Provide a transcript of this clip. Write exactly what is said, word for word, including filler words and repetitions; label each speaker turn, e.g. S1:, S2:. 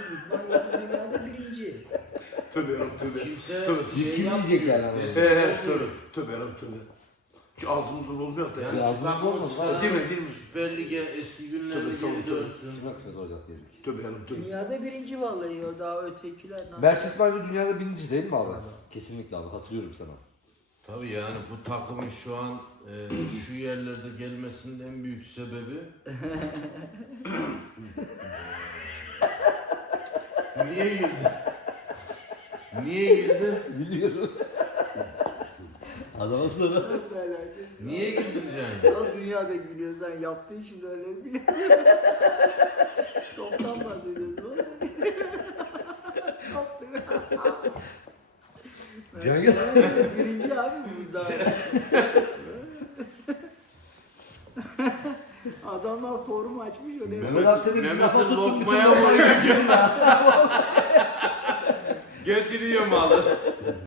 S1: İdman yolu dünyada birinci.
S2: Tövbe yarabbim tövbe.
S3: Kimse
S2: Tövbe.
S3: şey
S4: Kim
S3: yapmıyor.
S4: diyecek yani ama?
S3: Destek
S2: He he
S3: yapmıyor.
S2: tövbe. Tövbe yarabbim tövbe. Şu ağzımızı bozmayalım da
S3: Yani
S2: yani.
S4: Ağzımız
S3: Ağzımız
S4: olmaz,
S3: olmaz.
S2: Değil mi, değil mi?
S3: Süper Lig'e eski günlerine
S2: Tabii,
S3: geri
S2: tabii.
S3: dönsün.
S4: Kim kısmet olacak dedik.
S2: Tövbe yarabbim tövbe.
S1: Dünyada birinci vallahi o daha ötekiler. ne
S4: Mercedes bence dünyada birinci değil mi abi? Kesinlikle abi, katılıyorum sana.
S3: Tabii yani bu takımın şu an e, şu yerlerde gelmesinin en büyük sebebi Niye güldün? Niye güldün?
S4: Biliyorum. Adamın sonra.
S1: Nasıl alakası?
S3: Niye güldün Can?
S1: O dünyada gülüyor sen yaptığın şimdi öyle bir toptan bahsediyorsun oğlum. Yaptın.
S4: Cengiz.
S1: Birinci abi burada. Adamlar forum açmış oraya.
S3: Mehmet-
S4: Adam seni bir lafa
S3: Mehmet'in
S4: tuttun.
S3: lokmaya vuruyor. Getiriyor malı.